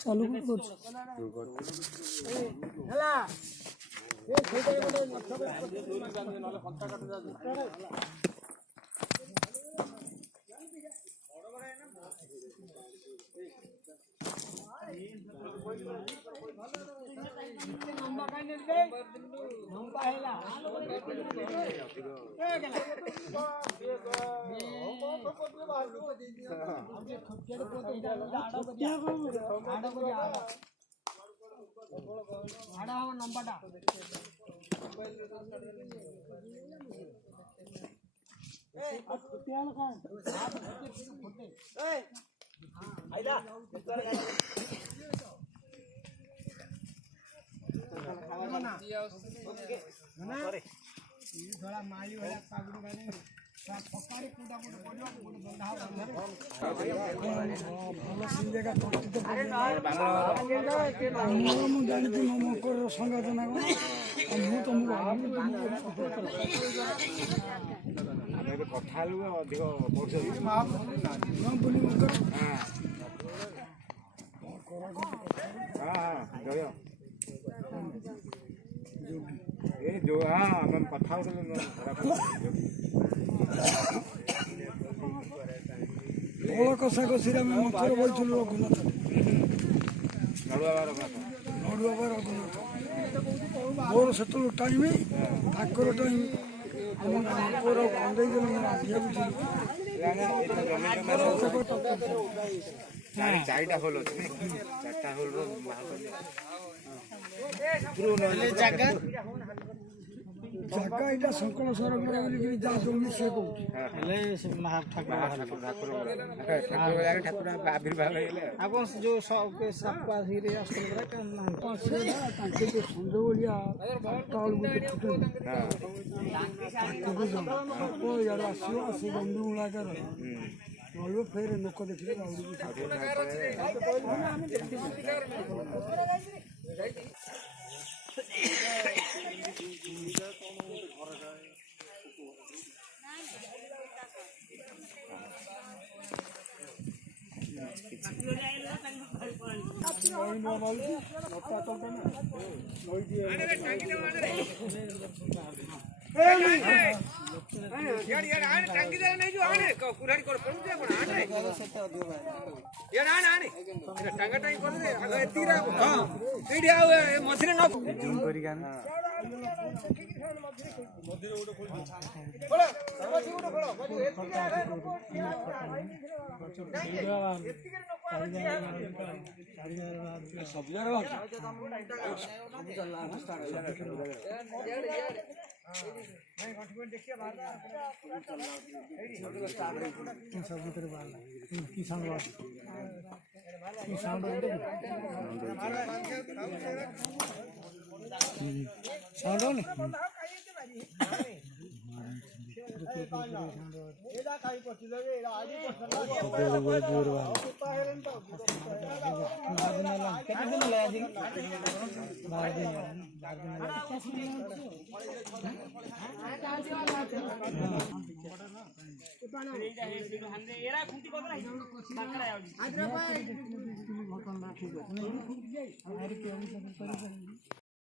ଚାଲୁ କରୁଛୁ ହେଲା ଏ ସେଇଟା ଗୋଟେ ଲମ୍ବା କାଇଁ ନେବେ ଲମ୍ବା ହେଲା ଲମ୍ବାଟା ମାଇ ଭଳିଆ ପାଗୁଡି ଗାନି ପକାଡ଼ି କୁଣ୍ଡା କୁଣ୍ଡ ପଡ଼ିବ ଗୋଟେ ବନ୍ଧା ମୁଁ ଜାଣିଛି ମୋ ମକର ସଂଘାତ ନା କଣ ମୁଁ ତମକୁ କଥା ହେଲୁ ଅଧିକ ବୋଲି ମକର ଆମେ କଥା ବଳ କଷା କଷିରେ ଆମେ ମକର ବଇଥିଲୁ ରଘୁନାଥ ନଡ଼ୁବାବା ରଘୁନାଥ ମୋର ସେତେବେଳେ ଟାଇମ୍ ତାଙ୍କର ଟାଇମ୍ ଆମ ମକର କନ୍ଦେଇ ଦେଲେ ଚାରିଟା ହୋଲ ଅଛି ଚାରିଟା ହୋଲ ଜାଗା ଏଇଟା ଶଙ୍କଳ ସରକାର ବୋଲିକି ଯାହା ଜମି ସେ କହୁଛି ହେଲେ ଠାକୁର ଆବିର୍ଭାବ ହେଲେ ଆଉ କଣ ଯୋଉ ତାଙ୍କେ ଯୋଉ ସଞ୍ଜ ଭଳିଆ ଇଆଡ଼େ ଆସିବ ସେ ଜମି ଗୁଳାକାର ରହିବ ଫେର ଲୋକ ଦେଖିଲେ